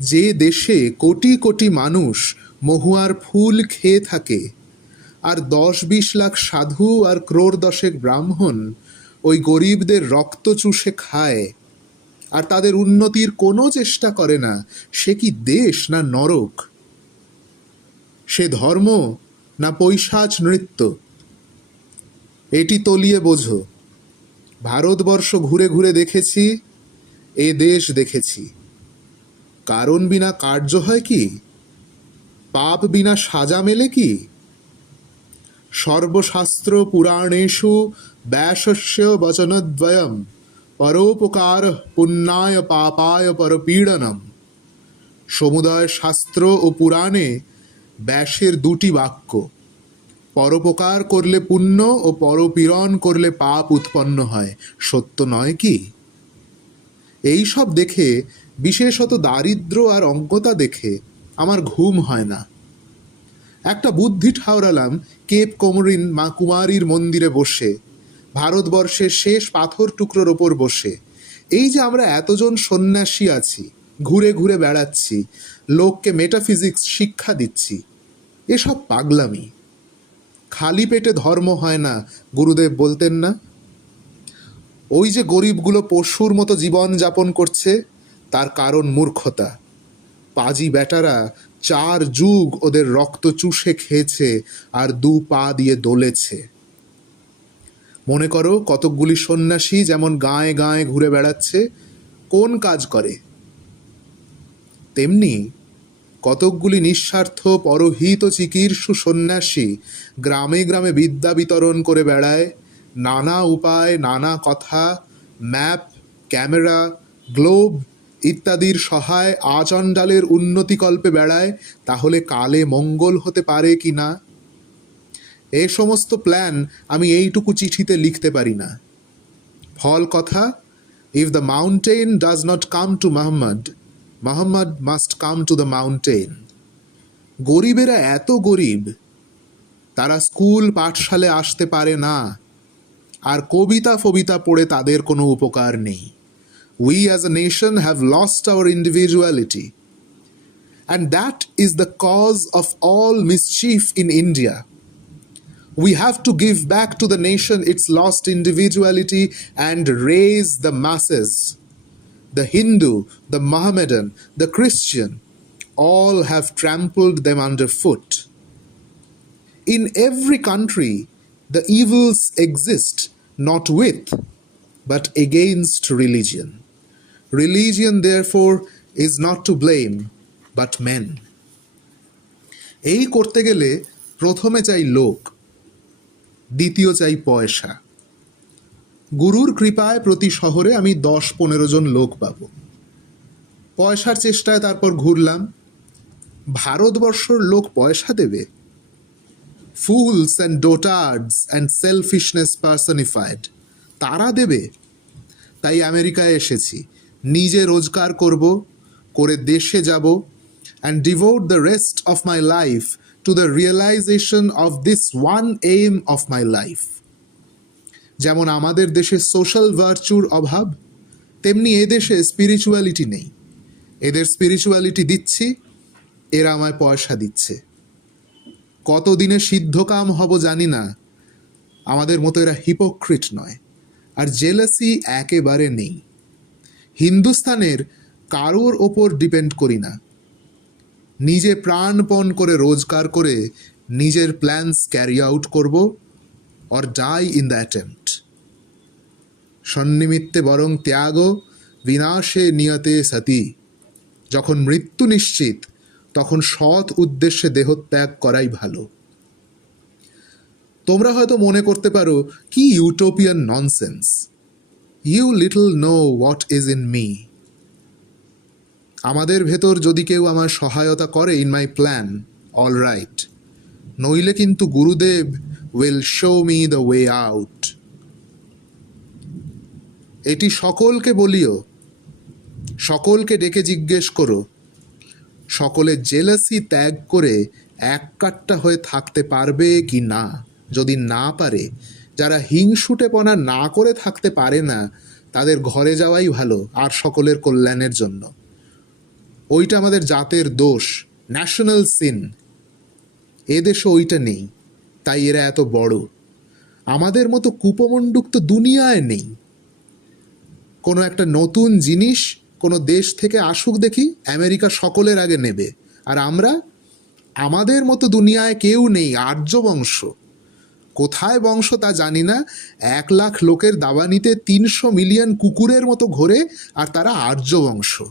যে দেশে কোটি কোটি মানুষ মহুয়ার ফুল খেয়ে থাকে, আর 10-20 লাখ সাধু আর ক্রোড় দশেক ব্রাহ্মণ ওই গরিবদের রক্ত চুষে খায়, আর তাদের উন্নতির কোনো চেষ্টা করে না, সে কি দেশ না নরক? সে ধর্ম না পৈশাচ নৃত্য? এটি তলিয়ে বোঝো। ভারতবর্ষ ঘুরে ঘুরে দেখেছি, এ দেশ দেখেছি। কারণ বিনা কার্য হয় কি? পাপ বিনা সাজা মেলে কি? সর্বশাস্ত্র পুরাণেষু ব্যাসস্য বচনদ্বয়ম পরোপকার পুণ্যায় পাপায় পরপীড়নম। সমুদয় শাস্ত্র ও পুরাণে ব্যাসের দুটি বাক্য, পরোপকার করলে পুণ্য ও পরপীড়ন করলে পাপ উৎপন্ন হয়, সত্য নয় কি? এই সব দেখে, বিশেষত দারিদ্র্য আর অজ্ঞতা দেখে আমার ঘুম হয় না। একটা বুদ্ধি ঠাউরালাম কেপ কোমরিন মা কুমারীর মন্দিরে বসে, ভারতবর্ষের শেষ পাথর টুকরোর ওপর বসে। এই যে আমরা এতজন সন্ন্যাসী আছি, ঘুরে ঘুরে বেড়াচ্ছি, লোককে মেটাফিজিক্স শিক্ষা দিচ্ছি, এসব পাগলামি। খালি পেটে ধর্ম হয় না, গুরুদেব বলতেন না? ওই যে গরিবগুলো পশুর মতো জীবন যাপন করছে, তার কারণ মূর্খতা। পাজি বেটারা 4 যুগ ওদের রক্ত চুষে খেয়েছে আর 2 পা দিয়ে দোলেছে। মনে করো কতকগুলি সন্ন্যাসী যেমন গাঁয়ে গাঁয়ে ঘুরে বেড়াচ্ছে, কোন কাজ করে? তেমনি কতকগুলি নিঃস্বার্থ পরহিত চিকীর্ষু সন্ন্যাসী গ্রামে গ্রামে বিদ্যা বিতরণ করে বেড়ায়, নানা উপায়, নানা কথা, ম্যাপ, ক্যামেরা, গ্লোব ইত্যাদির সহায় আচণ্ডালের উন্নতিকল্পে বেড়ায়। তাহলে কালে মঙ্গল হতে পারে কি না? এ সমস্ত প্ল্যান আমি এইটুকু চিঠিতে লিখতে পারি না। ফল কথা, if the mountain does not come to Muhammad, Muhammad must come to the mountain. গরিবেরা এত গরিব, তারা স্কুল পাঠশালে আসতে পারে না, আর কবিতা ফবিতা পড়ে তাদের কোনো উপকার নেই। We as a nation have lost our individuality, and that is the cause of all mischief in India. We have to give back to the nation its lost individuality and raise the masses. The Hindu, the Mohammedan, the Christian, all have trampled them underfoot. In every country, the evils exist not with, but against religion. Religion, therefore, is not to blame, but men. এই করতে গেলে প্রথমে চাই লোক, দ্বিতীয় চাই পয়সা। গুরুর কৃপায় প্রতি শহরে আমি 10-15 জন লোক পাব। পয়সার চেষ্টায় তারপর ঘুরলাম। ভারতবর্ষর লোক পয়সা দেবে? Fools and dotards and selfishness personified, তারা দেবে? তাই আমেরিকায় এসেছি, নিজে রোজগার করব, করে দেশে যাব, and devote the rest of my life to the realisation of this one aim of my life. যেমন আমাদের দেশে সোশ্যাল ভার্চুর অভাব, তেমনি এদেশে স্পিরিচুয়ালিটি নেই। এদের স্পিরিচুয়ালিটি দিচ্ছি, এরা আমায় পয়সা দিচ্ছে। কতদিনে সিদ্ধকাম হব জানি না, আমাদের মতো এরা হিপোক্রিট নয়, আর জেলাসি একেবারে নেই। হিন্দুস্তানের কারোর ওপর ডিপেন্ড করি না, নিজে প্রাণপণ করে রোজগার করে নিজের প্ল্যানস ক্যারি আউট করব, or die in the attempt. সন্নিমিত্তে বরং ত্যাগ, বিনাশে নিয়তে সতি। যখন মৃত্যু নিশ্চিত, তখন সৎ উদ্দেশ্যে দেহত্যাগ করাই ভালো। তোমরা হয়তো মনে করতে পারো, কি utopian nonsense, you little know what is in me. আমাদের ভেতর যদি কেউ আমার সহায়তা করে in my plan, all right, নইলে কিন্তু Gurudev will show me the way out. এটি সকলকে বলিও, সকলকে ডেকে জিজ্ঞেস করো, সকলে জেলাসি ত্যাগ করে এক কাট্টা হয়ে থাকতে পারবে কি না। যদি না পারে, যারা হিংসুটেপনা না করে থাকতে পারে না, তাদের ঘরে যাওয়াই ভালো আর সকলের কল্যাণের জন্য। ওইটা আমাদের জাতের দোষ, ন্যাশনাল সিন। এদেশে ওইটা নেই, তাই এরা এত বড়। আমাদের মতো কুপমণ্ডুক তো দুনিয়ায় নেই। কোনো একটা নতুন জিনিস কোনো দেশ থেকে আসুক দেখি, আমেরিকা সকলের আগে নেবে। আর আমরা, আমাদের মতো দুনিয়ায় কেউ নেই, আর্য বংশ। কোথায় বংশ তা জানি না, 1 লাখ লোকের দাবানিতে 300 মিলিয়ন কুকুরের মতো ঘোরে, আর তারা আর্য বংশ।